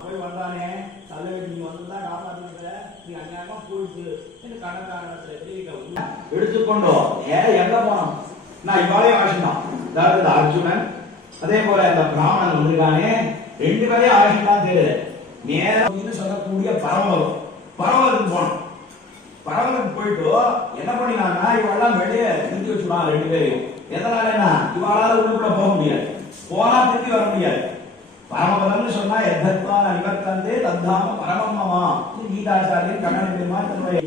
போய் வந்தானே தலைவர் நீ வந்துதான் காப்பாற்றுங்க நீ அஞ்ஞானமா போயிட்டு கணக்காரணத்துல எடுத்துக்கொண்டோம். எங்க போனோம்? நான் இவ்வாளையும் ஆசிதான். அதாவது அர்ஜுனன் அதே போல அந்த பிராமணன் வந்திருக்கானே, ரெண்டு பேரையும் ஆசிதான் தெரியுது. நேரம் சொல்லக்கூடிய பரவலுக்கு போனோம். பரவலுக்கு போயிட்டு என்ன பண்ணினாங்கன்னா இவெல்லாம் வெளியே நிறுத்தி வச்சுடுவாங்க ரெண்டு பேரையும். எதனால என்ன, இவாளால உள்ளுக்குள்ள போக முடியாது, போனா திருப்பி வர முடியாது. பரமபதம்னு சொன்னா எதற்கான நிவர்த்தந்தே தத்தாம பரமம்மா கீதாச்சாரியன் கண்ணன் பெருமாள் தன்னுடைய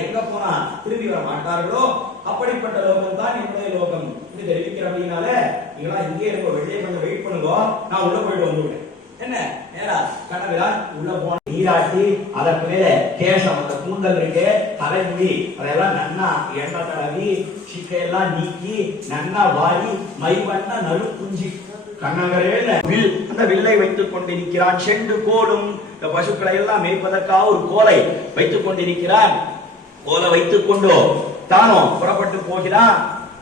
எங்க போனா திரும்பி வர மாட்டார்களோ அப்படிப்பட்ட லோகம் தான் என்னுடைய லோகம் இது தெரிவிக்கிற அப்படின்னால நீங்களா இங்கே இருக்க வெளியே கொஞ்சம் வெயிட் பண்ணுங்க, நான் உள்ள போயிட்டு வந்துவிட்டேன். என்ன நேரா கண்ணவிரான் உள்ள போன நீராட்டி அதற்கு மேல கேசம் அந்த கூந்தல் இருக்கு தலைமுடி அதெல்லாம் நன்னா எண்ணெய் தடவி சிக்கையெல்லாம் நீக்கி நன்னா வாரி மைவண்ண நடு குஞ்சி கண்ணங்கரையில் அந்த வில்லை வைத்துக் கொண்டிருக்கிறான். செண்டு கோலும் இந்த பசுக்களை எல்லாம் மேய்ப்பதற்காக ஒரு கோலை வைத்துக் கொண்டிருக்கிறான். கோலை வைத்துக் கொண்டு தானும் புறப்பட்டு போகிறான்.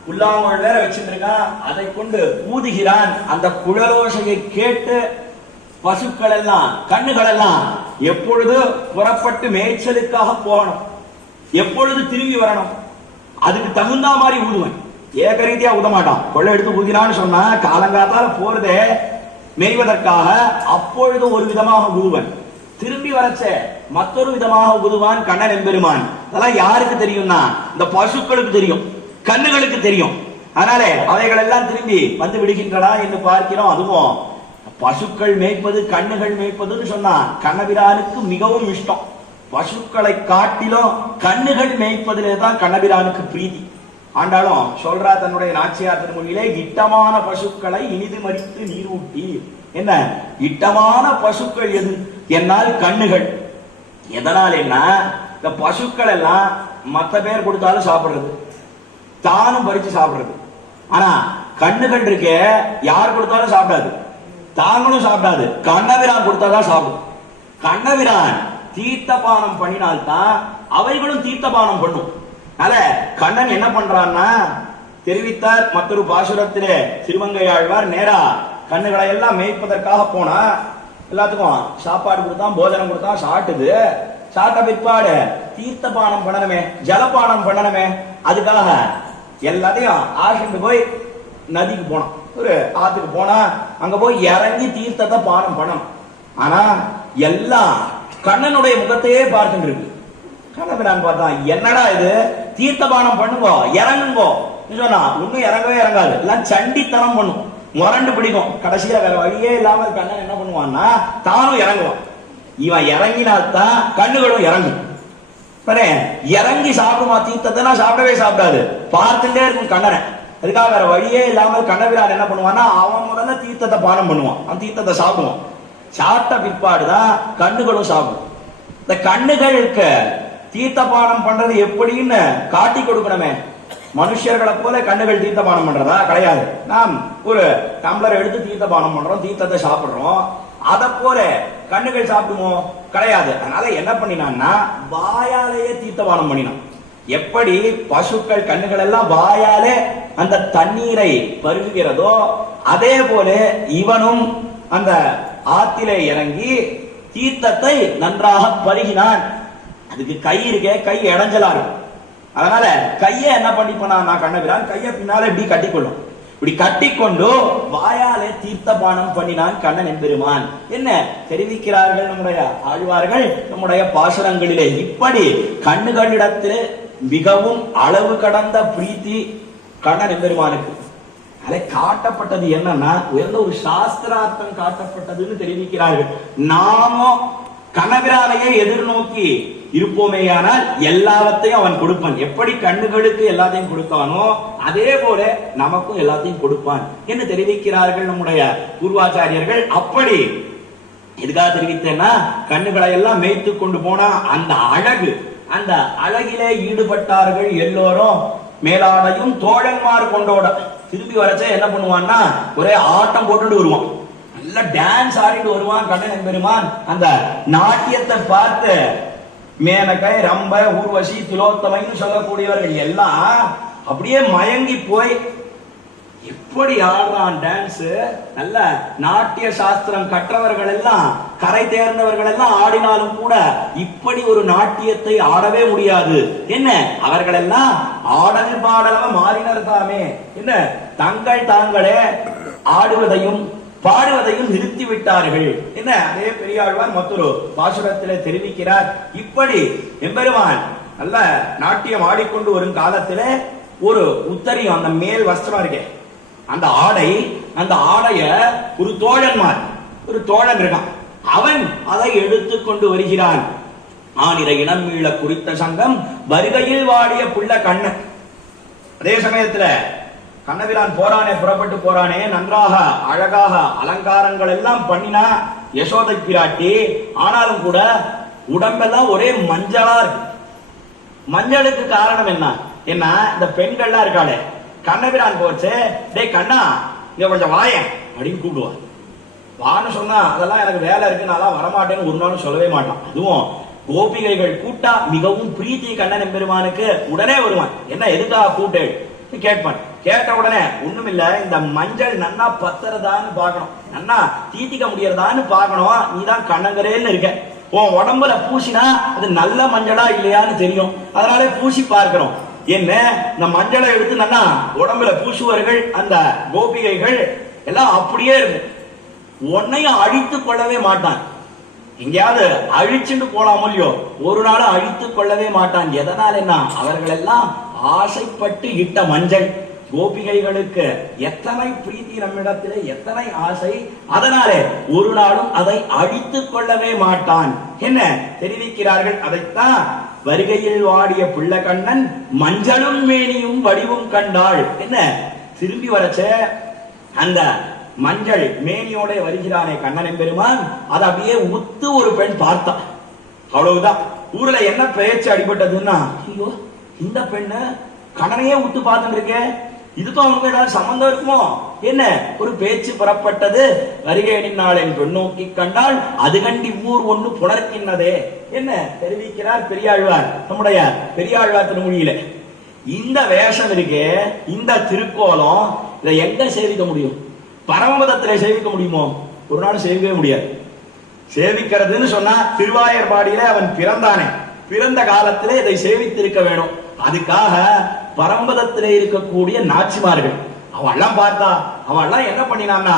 உள்ளாமல் வேற வச்சிருக்கான், அதை கொண்டு ஊதுகிறான். அந்த குழலோசையை கேட்டு பசுக்கள் எல்லாம் கண்ணுகள் எல்லாம் எப்பொழுது புறப்பட்டு மேய்ச்சலுக்காக போகணும், எப்பொழுது திரும்பி வரணும், அதுக்கு தகுந்த மாதிரி ஊதுவன். ஏக ரீதியா ஊத மாட்டான். கொள்ளை எடுத்து ஊதினான்னு சொன்னா காலங்காத்தால போறதே மேய்வதற்காக, அப்பொழுது ஒரு விதமாக ஊதுவன். திரும்பி வரச்ச மற்றொரு விதமாக ஊதுவான் கண்ணன் எம்பெருமான். அதெல்லாம் யாருக்கு தெரியும்னா இந்த பசுக்களுக்கு தெரியும், கண்ணுகளுக்கு தெரியும். அதனால அவைகள் எல்லாம் திரும்பி வந்து விடுகின்றன என்று பார்க்கிறோம். அதுவும் பசுக்கள் மேய்ப்பது கண்ணுகள் மேய்ப்பதுன்னு சொன்னா கண்ணபிரானுக்கு மிகவும் இஷ்டம். பசுக்களை காட்டிலும் கண்ணுகள் மேய்ப்பதிலே தான் கண்ணபிரானுக்கு பிரீதி. ஆண்டாலும் சொல்றா தன்னுடைய நாச்சியார் திருமொழியிலே, இட்டமான பசுக்களை இனிது மறித்து நீர் ஊட்டி. என்ன இட்டமான பசுக்கள் எது என்னால் கண்ணுகள். எதனால் என்ன, இந்த பசுக்கள் எல்லாம் மற்ற பேர் கொடுத்தாலும் சாப்பிடுறது, தானும் பறிச்சு சாப்பிடுறது. ஆனா கண்ணுகள் இருக்க யார் கொடுத்தாலும் சாப்பிடாது, தாங்களும் சாப்பிடாது, கண்ணபிரான் கொடுத்தாதான் சாப்பிடும். கண்ணபிரான் தீர்த்தபானம் பண்ணினால்தான் அவைகளும் தீர்த்தபானம் பண்ணும். அதனால கண்ணன் என்ன பண்றான்னா தெரிவித்தார் மற்றொரு பாசுரத்திலே திருமங்கை ஆழ்வார். நேரா கண்ணுகளை எல்லாம் மேய்ப்பதற்காக போனா எல்லாத்துக்கும் சாப்பாடு கொடுத்தான், போஜனம் கொடுத்தான், சாப்பிட்டுது. சாப்பிட்ட பிற்பாடு தீர்த்தபானம் பண்ணணுமே, ஜலபானம் பண்ணணுமே, அதுக்காக எல்லாத்தையும் ஆசிட்டு போய் நதிக்கு போனான், ஒரு ஆத்துக்கு போனா அங்க போய் இறங்கி தீர்த்தத்தை பானம் பண்ணணும். ஆனா எல்லாம் கண்ணனுடைய முகத்தையே பார்த்துட்டு இருக்கு. கண்ணபிரான் பார்த்தான், என்னடா இது, தீர்த்தபானம் பண்ணுங்கோ இறங்குங்கோ சொன்னா ஒன்னும் இறங்கவே இறங்காது, எல்லாம் சண்டித்தனம் பண்ணும், முரண்டு பிடிக்கும். கடைசியில வேற வழியே இல்லாம கண்ணன் என்ன பண்ணுவான்னா தானும் இறங்குவான். இவன் இறங்கினால்தான் கண்ணுகளும் இறங்கும். இறங்கி சாப்பிடுமா தீர்த்தத்தை, சாப்பிடவே சாப்பிடாது, பார்த்துட்டே இருக்கும் கண்ணனை. அதுக்காக வேற வழியே இல்லாமல் கண்ணபிரான் என்ன பண்ணுவான்னா அவன் முதல்ல தீர்த்தத்தை பானம் பண்ணுவான், அந்த தீர்த்தத்தை சாப்பிடுவான். சாப்பிட்ட பிற்பாடுதான் கண்ணுகளும் சாப்பிடும். இந்த கண்ணுகளுக்கு தீர்த்தபானம் பண்றது எப்படின்னு காட்டி கொடுக்கணுமே. மனுஷர்களை போல கண்ணுகள் தீர்த்தபானம் பண்றதா கிடையாது. நாம் ஒரு டம்ளர் எடுத்து தீர்த்தபானம் பண்றோம், தீர்த்தத்தை சாப்பிடுறோம், அதை போல கண்ணுகள் சாப்பிடுமோ கிடையாது. அதனால என்ன பண்ணினான்னா வாயாலேயே தீர்த்தபானம் பண்ணினான். எப்படி பசுக்கள் கண்ணுகள் எல்லாம் வாயாலே அந்த தண்ணீரை பருகுகிறதோ அதே போல இவனும் அந்த ஆத்திலே இறங்கி தீர்த்தத்தை நன்றாக பருகினான். அதுக்கு கை இருக்கே, கை இடைஞ்சலா இருக்கும். அதனால கையை என்ன பண்ணிப்பா நான் கண்ணபிரான் கையை பின்னால இப்படி கட்டிக்கொள்ளும். இப்படி கட்டிக்கொண்டு வாயாலே தீர்த்தபானம் பண்ணினான் கண்ணன் எம்பெருமான். என்ன தெரிவிக்கிறார்கள் நம்முடைய ஆழ்வார்கள் நம்முடைய பாசுரங்களிலே. இப்படி கண்ணுகளிடத்திலே மிகவும் அளவு கடந்த பிரீத்தி கண்ணன் எம்பெருமானுக்கு. அதை காட்டப்பட்டது என்னன்னா உயர்ந்த ஒரு சாஸ்திரார்த்தம் காட்டப்பட்டதுன்னு தெரிவிக்கிறார்கள். நாமும் கண்ணபிரானையே எதிர்நோக்கி இருப்போமேயானால் எல்லாவற்றையும் அவன் கொடுப்பான். எப்படி கண்ணுகளுக்கு எல்லாத்தையும் கொடுத்தானோ அதே போல நமக்கும் எல்லாத்தையும் கொடுப்பான் என்று தெரிவிக்கிறார்கள் நம்முடைய பூர்வாச்சாரியர்கள். அப்படி எதுக்காக தெரிவித்தேன்னா கண்ணுகளை எல்லாம் மேய்த்து கொண்டு போனா அந்த அழகு, அந்த அழகிலே ஈடுபட்டார்கள் எல்லோரும். மேலாடையும் தோழன்மார் கொண்டோட திரும்பி வரச்ச என்ன பண்ணுவான்னா ஒரே ஆட்டம் போட்டுட்டு வருவான், நல்ல டான்ஸ் ஆடிட்டு வருவான் கண்ணன் எம்பெருமான். அந்த நாட்டியத்தை பார்த்து மேனகை, ரம்ப, ஊர்வசி, திலோத்தமைன்னு சொல்லக்கூடியவர்கள் எல்லாம் அப்படியே மயங்கி போய் எப்படி ஆடுறான் டான்ஸ். நல்ல நாட்டிய சாஸ்திரம் கற்றவர்கள் எல்லாம், கரை தேர்ந்தவர்கள் எல்லாம் ஆடினாலும் கூட இப்படி ஒரு நாட்டியத்தை ஆடவே முடியாது. என்ன அவர்கள் எல்லாம் ஆடல் பாடலவ மாறினர் தாமே. என்ன தாங்களே ஆடுவதையும் பாடுவதையும் நிறுத்தி விட்டார்கள். என்ன அதே பெரியாழ்வார் மற்றொரு பாசுரத்திலே தெரிவிக்கிறார். இப்படி எம்பெருமான் நல்ல நாட்டியம் ஆடிக்கொண்டு வரும் காலத்திலே ஒரு உத்தரியம், அந்த மேல் வஸ்திரம் இருக்கே, அந்த ஆடைய ஒரு தோழன் இருக்கான், அவன் அதை எடுத்துக்கொண்டு வருகிறான். ஆனிர இனம் மீள குறித்த சங்கம் வருகையில் வாடிய புள்ள கண்ணன். அதே சமயத்துல கண்ணபிரான் புறப்பட்டு போறானே, நன்றாக அழகாக அலங்காரங்கள் எல்லாம் பண்ணினா யசோதை பிராட்டி. ஆனாலும் கூட உடம்பெல்லாம் ஒரே மஞ்சளா இருக்கு. மஞ்சளுக்கு காரணம் என்ன? இந்த பெண்கள்லாம் இருக்காளே, கண்ணபிரான் போச்சு, டே கண்ணா இங்க கொஞ்சம் வாயன் அப்படின்னு கூப்பிடுவான். வான்னு சொன்னா அதெல்லாம் எனக்கு வேலை இருக்கு, நான் வரமாட்டேன்னு ஒரு நாளும் சொல்லவே மாட்டான். அதுவும் கோபிகைகள் கூட்டா மிகவும் பிரீத்தி கண்ணன் எம்பெருமானுக்கு உடனே வருவான். என்ன எதுக்காக கூட்டு கேட்பான். கேட்ட உடனே ஒண்ணும் இல்ல, இந்த மஞ்சள் நன்னா பத்துறதான்னு பாக்கணும், நன்னா தீத்திக்க முடியறதான்னு பாக்கணும், நீதான் கண்ணங்கரேன்னு இருக்க, உன் உடம்புல பூசினா அது நல்ல மஞ்சளா இல்லையான்னு தெரியும், அதனால பூசி பார்க்கிறோம். என்ன இந்த மஞ்சளை எடுத்து நன்னா உடம்புல பூசுவார்கள் அந்த கோபிகைகள் எல்லாம் அப்படியே இருக்கும். உன்னையும் அழித்து கொள்ளவே மாட்டான். எங்கேயாவது அழிச்சுட்டு போலாமோ இல்லையோ, ஒரு நாள் அழித்துக் கொள்ளவே மாட்டான். எதனால் என்ன, அவர்கள் எல்லாம் ஆசைப்பட்டு இட்ட மஞ்சள். கோபிகைகளுக்கு எத்தனை பிரீத்தி நம்மிடத்திலே, எத்தனை ஆசை, அதனாலே ஒரு நாளும் அதை அழித்துக் கொள்ளவே மாட்டான். என்ன தெரிவிக்கிறார்கள்? அதைத்தான் வருகையில் வாடிய பிள்ளை கண்ணன் மஞ்சளும் மேனியும் வடிவும் கண்டாள். என்ன திரும்பி வரச்ச அந்த மஞ்சள் மேனியோட வருகிறானே கண்ணன் எம்பெருமான், அதை அப்படியே உத்து ஒரு பெண் பார்த்தா. அவ்வளவுதான். ஊர்ல என்ன பேச்சு அடிபட்டதுன்னா, ஐயோ இந்த பெண்ணு கண்ணனையே உத்து பார்த்துட்டு இருக்க, இதுக்கும் அவனுக்கு ஏதாவது சம்பந்தம் இருக்குமோ என்ன ஒரு பேச்சு புறப்பட்டது. வருகை நாளின் பெண் நோக்கி கண்டால் அது கண்டி ஊர் ஒண்ணு புணர்க்கின்றதே. என்ன தெரிவிக்கிறார் பெரியாழ்வார், நம்முடைய பெரியாழ்வார் திருமொழியில. இந்த வேஷம் இருக்கே, இந்த திருக்கோலம், இதை எங்க சேவிக்க முடியும்? பரமபதத்திலே சேவிக்க முடியுமோ? ஒரு நாள் சேவிக்கவே முடியாது. சேவிக்கிறதுன்னு சொன்னா திருவாயர்பாடியில அவன் பிறந்தானே, பிறந்த காலத்திலே இதை சேவித்திருக்க வேணும். அதுக்காக பரம்பதத்திலே இருக்கக்கூடிய நாச்சிமார்கள் அவெல்லாம் பார்த்தா, அவெல்லாம் என்ன பண்ணினான்னா,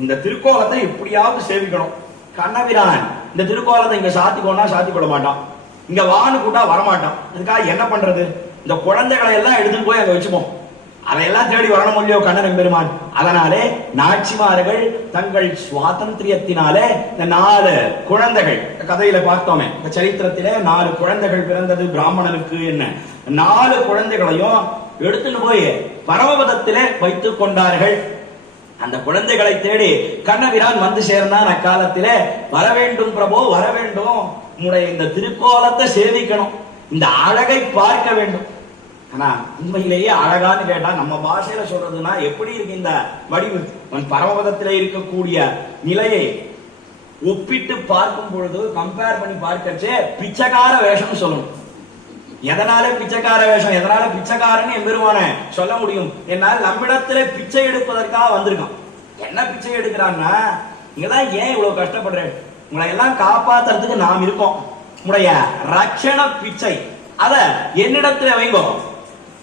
இந்த திருக்கோலத்தை எப்படியாவது சேவிக்கணும். கண்ணபிரான் இந்த திருக்கோலத்தை இங்க சாத்திக்கோனா சாத்தி கொள்ள மாட்டான், இங்க வான்னு கூட்டா வரமாட்டான். அதுக்காக என்ன பண்றது, இந்த குழந்தைகளை எல்லாம் எடுத்துட்டு போய் அங்க வச்சுப்போம், அதையெல்லாம் தேடி வரணும் இல்லையோ கண்ணன் எம்பெருமான். அதனாலே நாச்சிமார்கள் தங்கள் சுவாதந்திரியத்தினாலே இந்த 4 குழந்தைகள், கதையில பார்த்தோமே, இந்த சரித்திரத்திலே 4 குழந்தைகள் பிறந்தது பிராமணனுக்கு. என்ன 4 குழந்தைகளையும் எடுத்துட்டு போய் பரமபதத்திலே வைத்துக் கொண்டார்கள். அந்த குழந்தைகளை தேடி கண்ணபிரான் வந்து சேர்ந்தான். அக்காலத்திலே வர வேண்டும் பிரபு, வர வேண்டும், உங்களுடைய இந்த திருக்கோலத்தை சேவிக்கணும், இந்த அழகை பார்க்க வேண்டும். ஆனா உண்மையிலேயே அழகான்னு கேட்டா நம்ம பாஷையில சொல்றதுன்னா எப்படி இருக்கு இந்த வடிவு? பரமபதத்திலே இருக்கக்கூடிய நிலையை ஒப்பிட்டு பார்க்கும் பொழுது, கம்பேர் பண்ணி பார்க்கச்சே பிச்சைக்கார வேஷம் சொல்லணும். எதனால பிச்சைக்கார வேஷம், எதனால பிச்சைக்காரன்னு எம்பெருமான சொல்ல முடியும்? என்னால் நம்மிடத்துல பிச்சை எடுப்பதற்காக வந்திருக்கான். என்ன பிச்சை எடுக்கிறான்னா, நீங்களாம் ஏன் இவ்வளவு கஷ்டப்படுறேன், உங்களை எல்லாம் காப்பாத்துறதுக்கு நாம் இருக்கோம், உங்களுடைய ரட்சண பிச்சை அத என்னிடத்துல வைங்கோ,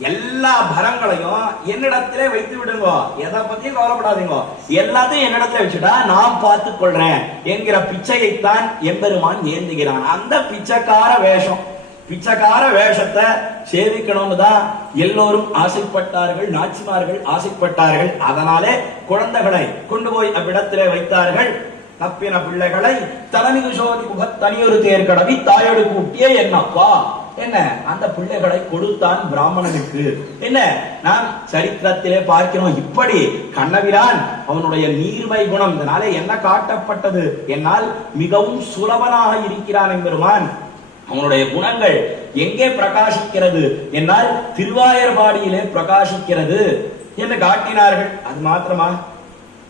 எல்லா பரங்களையும் என்னிடத்திலே வைத்து விடுங்க, எதை பத்தியும் கவலைப்படாதீங்க, எல்லாத்தையும் என்னிடத்துல வச்சுட்டா நான் பார்த்துக் கொள்றேன் என்கிற பிச்சையைத்தான் எம்பெருமான் ஏந்துகிறான். அந்த பிச்சைக்கார வேஷம், பிச்சைக்கார வேஷத்தை சேவிக்கணும்னு தான் எல்லோரும் ஆசைப்பட்டார்கள், நாச்சிமார்கள் ஆசைப்பட்டார்கள். அதனாலே குழந்தைகளை கொண்டு போய் அவ்விடத்திலே வைத்தார்கள். தப்பின பிள்ளைகளை தலைமிகு சோதி தனியொரு தேர்கடவி தாயோடு கூட்டிய என்னப்பா. என்ன அந்த பிள்ளைகளை கொடுத்தான் பிராமணனுக்கு. என்ன நாம் சரித்திரத்திலே பார்க்கிறோம். இப்படி கண்ணபிரான் அவனுடைய நீர்மை குணம் இதனாலே என்ன காட்டப்பட்டது, என்னால் மிகவும் சுலபனாக இருக்கிறான் எம்பெருமான். அவனுடைய குணங்கள் எங்கே பிரகாசிக்கிறது என்னால் திருவாயர்பாடியிலே பிரகாசிக்கிறது என்று காட்டினார்கள். அது மாத்திரமா,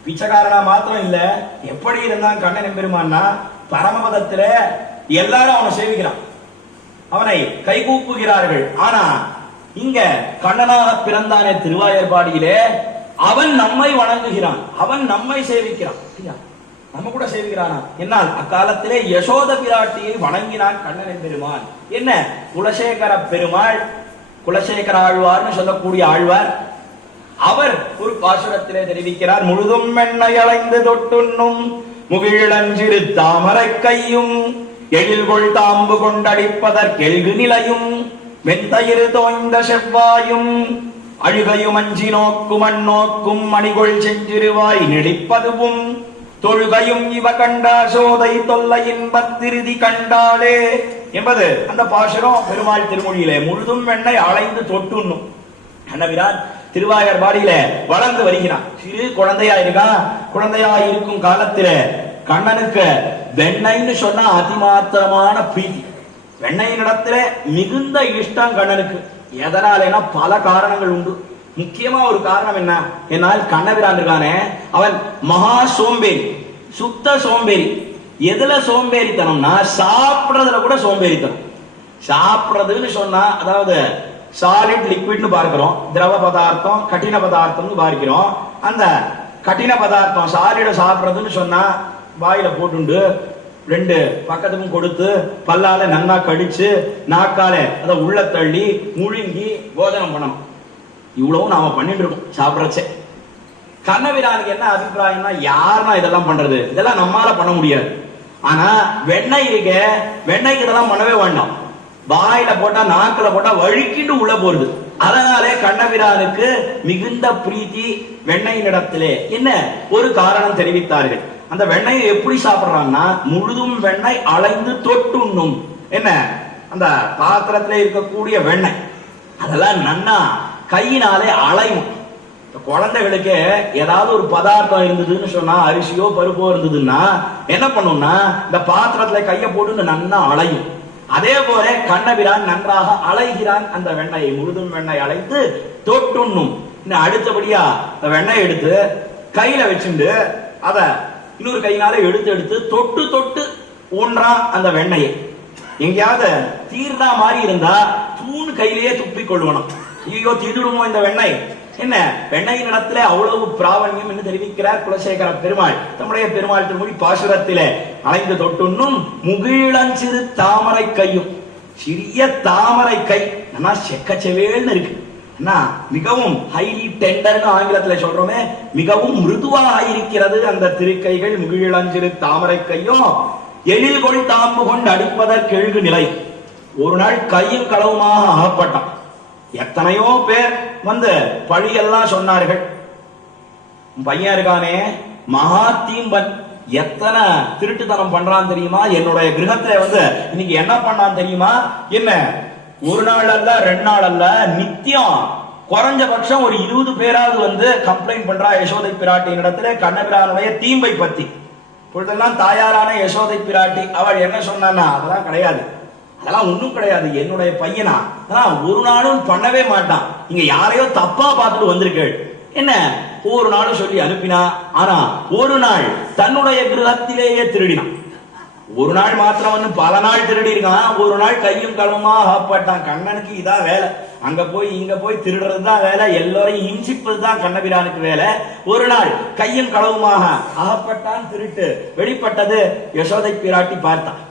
பிச்சைக்காரனா மாத்திரம் இல்ல, எப்படி இருந்தான் கண்ணன் எம்பெருமான்னா, பரமபதத்திலே எல்லாரும் அவனை சேவிக்கிறான், அவனை கைகூப்புகிறார்கள். ஆனா இங்க கண்ணனாக பிறந்தானே திருவாயர்பாடியிலே, அவன் நம்மை வணங்குகிறான், அவன் நம்மை சேவிக்கிறான். நம்ம கூட சேவிக்கிறானா? என்னால் அக்காலத்திலே யசோத பிராட்டியை வணங்கினான் கண்ணன் பெருமான். என்ன குலசேகர பெருமாள், குலசேகர ஆழ்வார்னு சொல்லக்கூடிய ஆழ்வார், அவர் ஒரு பாசுரத்திலே தெரிவிக்கிறார். முழுதும் மென்னை அலைந்து தொட்டுண்ணும் முகிழஞ்சிறு தாமரை கையும் எழில்கொள் தாம்பு கொண்டடிப்பதற்கெழ்கு நிலையும் மென்தயிறு தோய்ந்த செவ்வாயும் அழுகையும் அஞ்சி நோக்கும் அந்நோக்கும் மணிகொள் செஞ்சிருவாய் நெடிப்பதுவும் தொழுகையும் இவ கண்டா சோதை தொல்லை இன்பத்திருதி கண்டாளே என்பது அந்த பாசுரம் பெருமாள் திருமொழியிலே. முழுதும் வெண்ணை அலைந்து தொட்டுண்ணும். அண்ணவிரான் திருவாயர் பாடியில வளர்ந்து வருகிறான். சிறு குழந்தையா இருக்கான். குழந்தையா இருக்கும் காலத்தில கண்ணனுக்கு வெண்ணைன்னு சொன்னா அதிமாத்திரமான பிரீதி. வெண்ணையின் இடத்துல மிகுந்த இஷ்டம் கண்ணனுக்கு. எதனாலேனா பல காரணங்கள் உண்டு. முக்கியமா ஒரு காரணம் என்ன, என்னால் கண்ணபிரான் இருக்கானே அவன் மகா சோம்பேறி, சுத்த சோம்பேறி. எதுல சோம்பேறித்தனம்னா சாப்பிடுறதுல கூட சோம்பேறித்தனம். சாப்பிடுறதுன்னு சொன்னா அதாவது சாலிட் லிக்விட்னு பார்க்கிறோம், திரவ பதார்த்தம் கঠিன பதார்த்தம்னு பார்க்கிறோம். அந்த கঠিன பதார்த்தம் சாலிட சாப்பிடுறதுன்னு சொன்னா வாயில போட்டுண்டு ரெண்டு பக்கத்துக்கும் கொடுத்து பல்லால நன்னா கடிச்சு நாக்கால அதை உள்ள தள்ளி முழுங்கி போதனம் பண்ணணும். இவ்வளவும் நாம பண்ணிட்டு இருக்கோம் சாப்பிடறச்சே. கண்ணபிரானுக்கு என்ன அபிப்பிராயம்னா, யாருன்னா இதெல்லாம் பண்றது, இதெல்லாம் நம்மால பண்ண முடியாது. ஆனா வெண்ணெய் இருக்க, வெண்ணெய்க்கு இதெல்லாம் பண்ணவே வேண்டாம். வாயில போட்டா நாக்குல போட்டா வழுக்கிட்டு உள்ள போறது. அதனாலே கண்ணபிரானுக்கு மிகுந்த பிரீத்தி வெண்ணெயின் இடத்திலே. என்ன ஒரு காரணம் தெரிவித்தார்கள். அந்த வெண்ணெயை எப்படி சாப்பிடுறான்னா, முழுதும் வெண்ணெய் அலைந்து தொட்டுண்ணும். என்ன அந்த பாத்திரத்திலே இருக்கக்கூடிய வெண்ணெய் அதெல்லாம் நன்னா கையினாலே அலையும். குழந்தைகளுக்கு ஏதாவது ஒரு பதார்த்தம் இருந்ததுன்னு சொன்னா, அரிசியோ பருப்போ இருந்ததுன்னா என்ன பண்ணும்னா, இந்த பாத்திரத்துல கைய போட்டு நன்னா அலையும். அதே போல கண்ணபிரான் நன்றாக அலைகிறான் அந்த வெண்ணெயை. முழுதும் வெண்ணெய் அலைத்து தொட்டுண்ணும். அடுத்தபடியா இந்த வெண்ணெய் எடுத்து கையில வச்சுண்டு அத இன்னொரு கையினால எடுத்து எடுத்து தொட்டு தொட்டு ஊன்றான் அந்த வெண்ணெயை. எங்கேயாவது தீர்னா மாதிரி இருந்தா தூண் கையிலேயே துப்பிக் கொள்வனும். ஐயோ தீடுமோ இந்த வெண்ணெய். என்ன வெண்ணெயின் இடத்துல அவ்வளவு பிராவண்யம் என்று தெரிவிக்கிறார் குலசேகர பெருமாள் நம்முடைய பெருமாள் திருமொழி பாசுரத்திலே. அலைந்து தொட்டுண்ணும் முகிழஞ்சிறு தாமரை கையும். சிறிய தாமரை கை ஆனா செக்கச்செவேல்னு இருக்கு. மிகவும் ஹைலி டெண்டர்னு ஆங்கிலத்துல சொல்றோமே, மிகவும் மிருதுவாக இருக்கிறது அந்த திருக்கைகள். முகிழஞ்சிறு தாமரை கையும் எழில்கொள் தாம்பு கொண்டு அடிப்பதற்கெழ்கு நிலை. ஒரு நாள் கையும் களவுமாக அகப்பட்டான். எத்தனையோ பேர் வந்து பழியெல்லாம் சொன்னார்கள். பையன் இருக்கானே மகா தீம்பன், எத்தனை திருட்டுத்தனம் பண்றான் தெரியுமா, என்னுடைய கிரகத்துல வந்து இன்னைக்கு என்ன பண்ணான் தெரியுமா. என்ன ஒரு நாள் அல்ல ரெண்டு நாள் அல்ல, நித்தியம் குறைஞ்சபட்சம் ஒரு 20 பேராவது வந்து கம்ப்ளைண்ட் பண்றா யசோதை பிராட்டியின் இடத்துல கண்ணபிரானுடைய தீம்பை பத்தி. இப்பொழுதெல்லாம் தாயாரான யசோதை பிராட்டி அவள் என்ன சொன்னான்னா, அதெல்லாம் கிடையாது, அதெல்லாம் ஒண்ணும் கிடையாது, என்னுடைய பையனா அதெல்லாம் ஒரு நாளும் பண்ணவே மாட்டான், நீங்க யாரையோ தப்பா பார்த்துட்டு வந்திருக்கீள் என்ன ஒரு நாளும் சொல்லி அனுப்பினா. ஆனா ஒரு நாள் தன்னுடைய கிரகத்திலேயே திருடினான். ஒரு நாள் மாத்திரம் பல நாள் திருடி இருக்கான். ஒரு நாள் கையும் களவுமா ஆகப்பட்டான். கண்ணனுக்கு இதான் வேலை, அங்க போய் இங்க போய் திருடுறது தான் வேலை, எல்லோரையும் இன்சிப்பது தான் கண்ணபிரானுக்கு வேலை. ஒரு நாள் கையும் களவுமாக ஆகப்பட்டான். திருட்டு வெளிப்பட்டது. யசோதை பிராட்டி பார்த்தான்,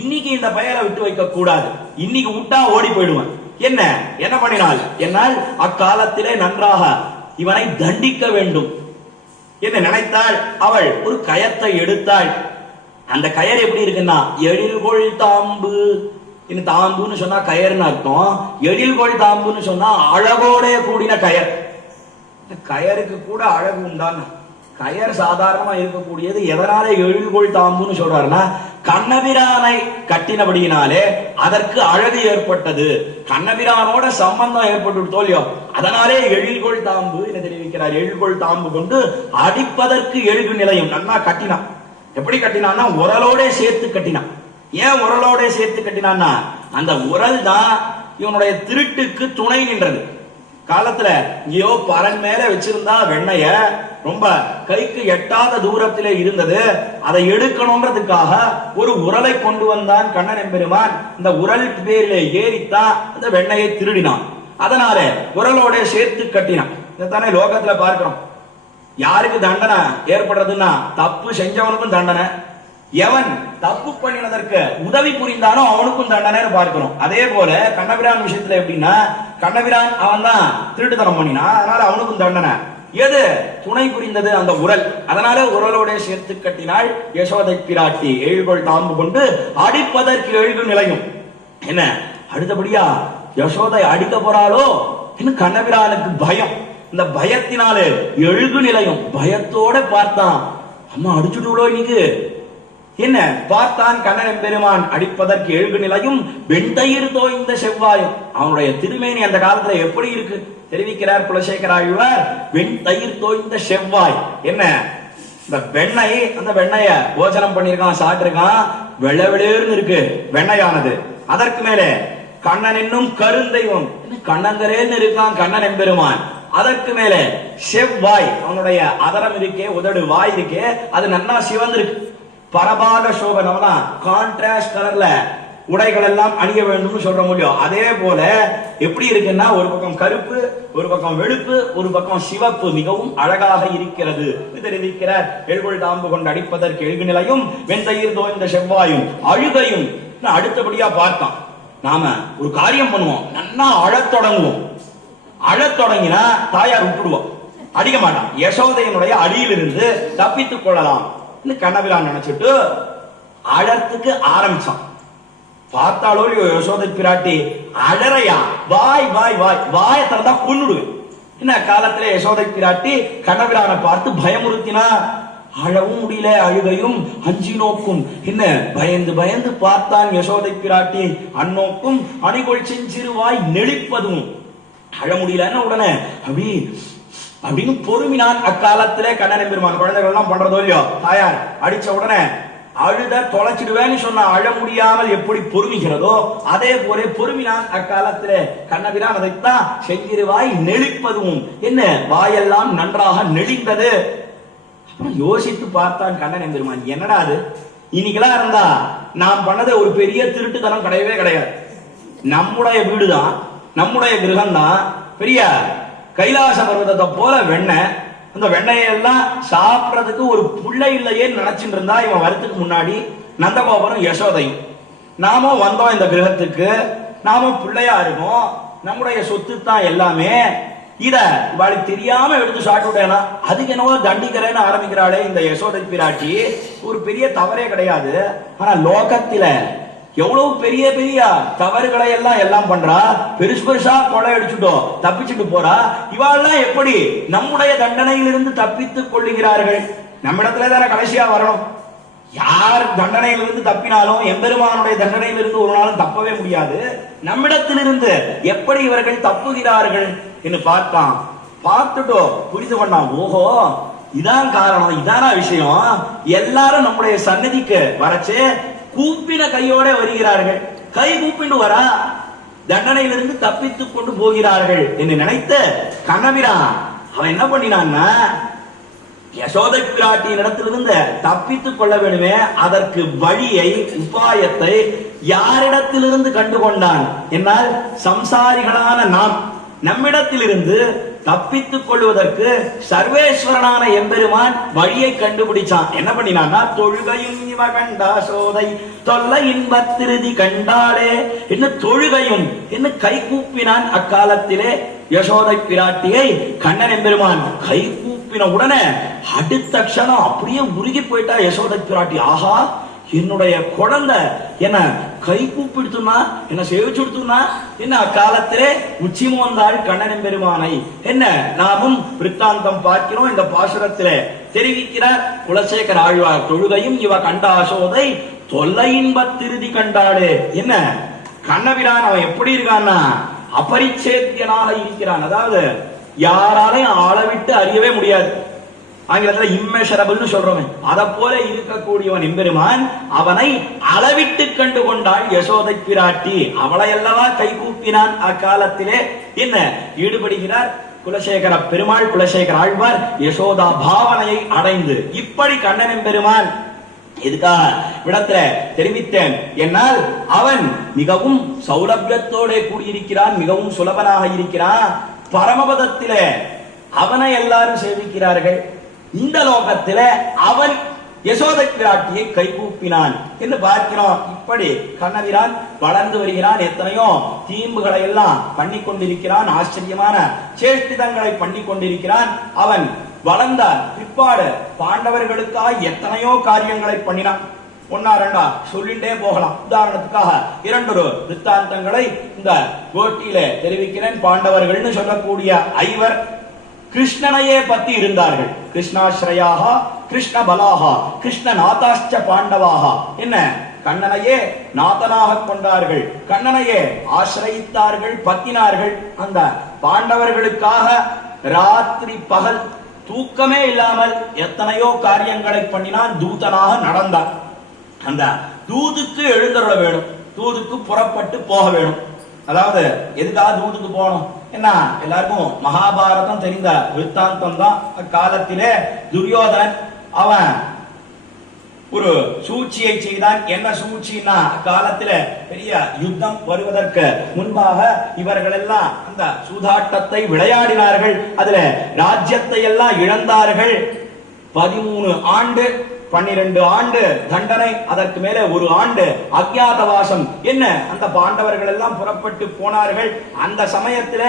இன்னைக்கு இந்த பயலை விட்டு வைக்க கூடாது, இன்னைக்கு விட்டா ஓடி போயிடுவான். என்ன என்ன பண்ணினாள் என்னால் அக்காலத்திலே நன்றாக இவனை தண்டிக்க வேண்டும் என்று நினைத்தாள். அவள் ஒரு கயத்தை எடுத்தாள். அந்த கயர் எப்படி இருக்குன்னா, எழில்கொள் தாம்பு. தாம்புன்னு சொன்னா கயர்னு அர்த்தம். எழில்கொள் தாம்புன்னு சொன்னா அழகோட கூடின கயர். கயருக்கு கூட அழகு உண்டான கயர் சாதாரணமா இருக்கக்கூடியது. எதனால எழில்கொள் தாம்புன்னு சொல்றாருன்னா, கண்ணபிரானை கட்டினபடியினாலே அதற்கு அழகு ஏற்பட்டது, கண்ணபிரானோட சம்பந்தம் ஏற்பட்டு தோல்வியோ, அதனாலே எழில்கொள் தாம்பு என்று தெரிவிக்கிறார். எழில்கொள் தாம்பு கொண்டு அடிப்பதற்கு எழுகு நிலையும். நன்னா கட்டினான். எப்படி கட்டினான்னா உரலோட சேர்த்து கட்டினான். ஏன் உரலோட சேர்த்து கட்டினான்னா, அந்த உரல் தான் இவனுடைய திருட்டுக்கு துணை நின்றது. காலத்துல ஐயோ பரன் மேல வச்சிருந்தா வெண்ணைய ரொம்ப கைக்கு எட்டாத தூரத்திலே இருந்தது, அதை எடுக்கணும்ன்றதுக்காக ஒரு உரலை கொண்டு வந்தான் கண்ணன் எம்பெருமான். இந்த உரல் பேரிலே ஏறித்தான் அந்த வெண்ணையை திருடினான். அதனால உரலோட சேர்த்து கட்டினான். இதைத்தானே லோகத்துல பார்க்கிறோம். யாருக்கு தண்டனை ஏற்படுறதுன்னா தப்பு செஞ்சவனுக்கும் தண்டனை, எவன் தப்பு பண்ணினதற்கு உதவி புரிந்தானோ அவனுக்கும் தண்டனை பார்க்கிறோம். அதே போல கண்ணபிரான் விஷயத்துல எப்படின்னா, கண்ணபிரான் அவன் தான் திருட்டுத்தனம் பண்ணினா, அதனால அவனுக்கும் தண்டனை. எது துணை புரிந்தது? அந்த உரல். அதனால உரலோட சேர்த்து கட்டினாள் யசோதை பிராட்டி. எழுகோள் தாம்பு கொண்டு அடிப்பதற்கு எழுகு நிலையும். என்ன அடுத்தபடியா யசோதை அடிக்க போறாளோ இன்னும் கண்ணபிரானுக்கு பயம். இந்த பயத்தினாலே எழுகு நிலையும். பயத்தோட பார்த்தான், அம்மா அடிச்சுடுவோ இன்னைக்கு. என்ன பார்த்தான் கண்ணன் எம்பெருமான் அடிப்பதற்கு எழுகு நிலையும் வெண்தயிர் தோய்ந்த செவ்வாயும். அவனுடைய திருமேனி அந்த காலத்துல எப்படி இருக்கு தெரிவிக்கிறார் குலசேகர ஆழ்வார். வெண்தயிர் தோய்ந்த செவ்வாய். என்ன இந்த வெண்ணெய், அந்த வெண்ணெய போஜனம் பண்ணிருக்கான், சாப்பிட்டிருக்கான், வெள்ளை வெளியேறுன்னு இருக்கு வெண்ணையானது. அதற்கு மேலே கண்ணன் என்னும் கருந்தெய்வம் கண்ணங்கரேன்னு இருக்கான் கண்ணன் எம்பெருமான். அதற்கு மேல செவ்வாய், அவனுடைய அதரம் இருக்கே, உதடு வாய் இருக்கே, அது நன்னா சிவந்திருக்கு. பரபாக சோபனம்னா கான்ட்ராஸ்ட் கலர்ல உடைகள் எல்லாம் அணிய வேண்டும் சொல்ற முடியும். அதே போல எப்படி இருக்குன்னா, ஒரு பக்கம் கருப்பு, ஒரு பக்கம் வெளுப்பு, ஒரு பக்கம் சிவப்பு, மிகவும் அழகாக இருக்கிறது தெரிவிக்கிறார். எழுகொள் தாம்பு கொண்டு அடிப்பதற்கு எழுகு நிலையும் வெண்தயிர் தோய்ந்த செவ்வாயும் அழுகையும். அடுத்தபடியா பார்த்தான், நாம ஒரு காரியம் பண்ணுவோம், நன்னா அழத் தொடங்குவோம். அழத் தொடங்கினா தாயார் விட்டுடுவோம், அடிக்க மாட்டான். யசோதையனுடைய அடியிலிருந்து தப்பித்துக் கொள்ளலாம் கண்ணபிரான் நினைச்சிட்டு அழறதுக்கு ஆரம்பிச்சான். பார்த்தாலோ யசோதை பிராட்டி அழறையா, வாய் வாய் வாய் வாயை திறந்தா கொன்னுடுவேன். என்ன காலத்துல யசோதை பிராட்டி கண்ணபிரானை பார்த்து பயமுறுத்தினா, அழவும் முடியல, அழுகையும் அஞ்சி நோக்கும். என்ன பயந்து பயந்து பார்த்தான் யசோதை பிராட்டி. அந்நோக்கும் அணிகொள் செஞ்சிருவாய் நெளிப்பதும். அழ முடியலன்னு உடனே அப்படி அப்படின்னு பொறுமினான். அக்காலத்திலே கண்ணன் பெருமான் குழந்தைகள் எல்லாம் பண்றதோ இல்லையோ, தாயார் அடிச்ச உடனே அழுத தொலைச்சிடுவேன்னு சொன்ன அழ முடியாமல் எப்படி பொறுமிக்கிறதோ அதே போல பொறுமினான் அக்காலத்திலே கண்ணபிரான். அதைத்தான் செஞ்சிருவாய் நெளிப்பதும். என்ன வாயெல்லாம் நன்றாக நெளிந்தது. அப்புறம் யோசித்து பார்த்தான் கண்ணன் பெருமான், என்னடா அது, இன்னைக்கெல்லாம் இருந்தா நாம் பண்ணது ஒரு பெரிய திருட்டுத்தனம் கிடையவே கிடையாது. நம்முடைய வீடுதான், நம்முடைய கிரகம் தான் பெரிய கைலாச பர்வதத்தை போல வெண்ணெய். அந்த வெண்ணையெல்லாம் சாப்பிடறதுக்கு ஒரு புள்ளை இல்லையே நினைச்சிட்டு இருந்தா இவன் வரத்துக்கு முன்னாடி நந்தகோபுரம் யசோதையும். நாம வந்தோம் இந்த கிரகத்துக்கு, நாம பிள்ளையா இருக்கோம், நம்முடைய சொத்து தான் எல்லாமே. இத இவாளுக்கு தெரியாம எடுத்து சாப்பிட்டுட்டேனா அதுக்கு என்னவோ தண்டிக்கிறேன்னு ஆரம்பிக்கிறாளே இந்த யசோதை பிராட்டி. ஒரு பெரிய தவறே கிடையாது. ஆனா லோகத்தில எவ்வளவு பெரிய பெரிய தவறுகளை எல்லாம் பண்றா. பெருசு பெருசா கொலை அடிச்சுட்டோம் தப்பிச்சுட்டு போறா. இவாள்லாம் எப்படி நம்முடைய தண்டனையிலிருந்து தப்பித்துக் கொள்ளுகிறார்கள்? நம்மிடத்துல தானே கடைசியா வரணும். யார் தண்டனையிலிருந்து தப்பினாலும் எம்பெருமானுடைய தண்டனையிலிருந்து ஒரு நாளும் தப்பவே முடியாது. நம்மிடத்திலிருந்து எப்படி இவர்கள் தப்புகிறார்கள் என்று பார்த்தான். பார்த்துட்டோ புரிந்து கொண்டான், ஓஹோ இதான் காரணம், இதான விஷயம். எல்லாரும் நம்முடைய சன்னதிக்கு வரச்சே கூப்பின கையோட வருகிறார்கள். கை கூப்பிட்டு வரா, தண்டனையிலிருந்து தப்பித்துக் கொண்டு போகிறார்கள் என்று நினைத்த கண்ணபிரான் அவன் என்ன பண்ணினான்னா, யசோதை பிராட்டியின் இடத்திலிருந்து தப்பித்துக் கொள்ள வேண்டுமே, அதற்கு வழியை உபாயத்தை யாரிடத்திலிருந்து கண்டுகொண்டான் என்னால் சம்சாரிகளான நாம் நம்மிடத்திலிருந்து தப்பித்துக் கொள்வதற்கு சர்வேஸ்வரனான எம்பெருமான் வழியை கண்டுபிடிச்சான். என்ன பண்ணினான்னா, தொழுகையும் இவ கண்டா சோதை தொல்லை இன்பத்திருதி கண்டாளே என்ன தொழுகையும் என்ன கை கூப்பினான். அக்காலத்திலே யசோதை பிராட்டியை கண்ணன் எம்பெருமான் கை கூப்பின உடனே அடுத்த க்ஷணம் அப்படியே உருகி போயிட்டா யசோதை பிராட்டி. ஆஹா, என்னுடைய குழந்தை என்ன கை கூப்பிடுத்துனா, என்ன சேவிச்சுடுத்துனா. என்ன அக்காலத்திலே உச்சி மோந்தாள் கண்ணன் பெருமானை. என்ன நாமும் விருத்தாந்தம் பார்க்கிறோம். இந்த பாசுரத்திலே தெரிவிக்கிறார் குலசேகர ஆழ்வார், தொழுகையும் இவ கண்டா சோதை தொல்லை இன்பத்திருதி கண்டாளே. என்ன கண்ணபிரான் அவன் எப்படி இருக்கான்னா அபரிச்சேத்தியனாக இருக்கிறான். அதாவது யாராலையும் ஆளவிட்டு அறியவே முடியாது. ஆங்கிலத்துல இம்மெஷரபிள்னு சொல்றோமே, அத போல இருக்கக்கூடியவன் எம்பெருமான். அவனை அளவிட்டு கண்டு கொண்டாள் யசோதை பிராட்டி. அவளை அல்லவா கை கூப்பினான். அக்காலத்திலே என்ன ஈடுபடுகிறார் குலசேகர பெருமாள், குலசேகர ஆழ்வார் யசோதா பாவனையை அடைந்து. இப்படி கண்ணன் எம்பெருமான் இதுக்கா விடத்துல தெரிவித்தேன். என்னால் அவன் மிகவும் சௌலபியத்தோட கூடியிருக்கிறான், மிகவும் சுலபனாக இருக்கிறான். பரமபதத்திலே அவனை எல்லாரும் சேவிக்கிறார்கள். இந்த லோகத்தில அவன் யசோதை பிராட்டியை கைகூப்பினான் என்று பார்க்கிறோம். இப்படி கண்ணபிரான் வளர்ந்து வருகிறான். எத்தனையோ தீம்புகளை எல்லாம் பண்ணி கொண்டிருக்கிறான். ஆச்சரியமான சேஷ்டிதங்களை பண்ணி கொண்டிருக்கிறான். அவன் வளர்ந்த பிற்பாடு பாண்டவர்களுக்காக எத்தனையோ காரியங்களை பண்ணினான். ஒன்னா ரெண்டா சொல்லிண்டே போகலாம். உதாரணத்துக்காக 2 வித்தாந்தங்களை இந்த கோட்டியில தெரிவிக்கிறேன். பாண்டவர்கள்னு சொல்லக்கூடிய 5 கிருஷ்ணனையே பத்தி இருந்தார்கள். கிருஷ்ணாஸ்ரயாக, கிருஷ்ண பலாக, கிருஷ்ண நாதாஷ்ட பாண்டவாக. என்ன, கண்ணனையே நாதனாக கொண்டார்கள், கண்ணனையே ஆசிரயித்தார்கள், பத்தினார்கள். அந்த பாண்டவர்களுக்காக ராத்திரி பகல் தூக்கமே இல்லாமல் எத்தனையோ காரியங்களை பண்ணினான். தூதனாக நடந்தான். அந்த தூதுக்கு எழுந்தருள வேணும், தூதுக்கு புறப்பட்டு போக வேணும். அதாவது எதுக்காக தூதுக்கு போகணும்? என்ன, எல்லாருக்கும் மகாபாரதம் தெரிந்த விருத்தாந்தம் தான். அக்காலத்திலே துரியோதனன் அவன் ஒரு சூழ்ச்சியை செய்தான். என்ன சூழ்ச்சின்னா, காலத்தில பெரிய யுத்தம் வருவதற்கு முன்பாக இவர்கள் எல்லாம் அந்த சூதாட்டத்தை விளையாடினார்கள். அதுல ராஜ்யத்தை எல்லாம் இழந்தார்கள். 13 ஆண்டு 12 ஆண்டு தண்டனை, அதற்கு மேலே 1 ஆண்டு அஜ்ஞாதவாசம். என்ன, அந்த பாண்டவர்கள் எல்லாம் புறப்பட்டு போனார்கள். அந்த சமயத்துல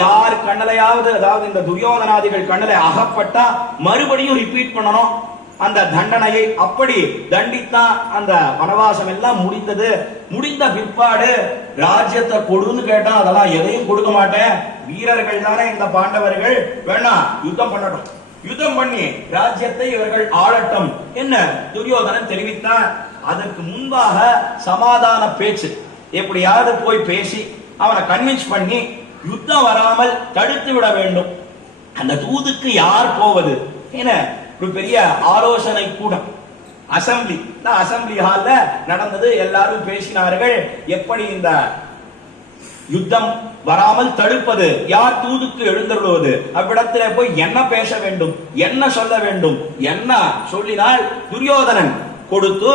யார் கண்ணலையாவது, அதாவது இந்த துரியோதனாதிகள் கண்ணலை அகப்பட்டா மறுபடியும் ரிப்பீட் பண்ணணும் அந்த தண்டனையை. அப்படி தண்டித்தான் அந்த வனவாசம் எல்லாம் முடிந்தது. முடிந்த பிற்பாடு ராஜ்யத்தை கொடுன்னு கேட்டா அதெல்லாம் எதையும் கொடுக்க மாட்டேன், வீரர்கள் தானே இந்த பாண்டவர்கள், வேணா யுத்தம் பண்ணட்டும், யுத்தம் பண்ணி ராஜ்யத்தை இவர்கள் ஆளட்டும் என்ன துரியோதனன் தெரிவித்தான். அதற்கு முன்பாக சமாதான பேச்சு, எப்படியாவது போய் பேசி அவனை கன்வின்ஸ் பண்ணி யுத்தம் வராமல் தடுத்து விட வேண்டும். அந்த தூதுக்கு யார் போவது என ஒரு பெரிய ஆலோசனை கூடம் அசம்பிளி ஹால்ல நடந்தது. எல்லாரும் பேசினார்கள். எப்படி இந்த யுத்தம் வராமல் தடுப்பது, யார் தூதுக்கு எழுந்தருள்வது, அவ்விடத்திலே போய் என்ன பேச வேண்டும், என்ன சொல்ல வேண்டும், என்ன சொல்லினால் துரியோதனன் கொடுத்து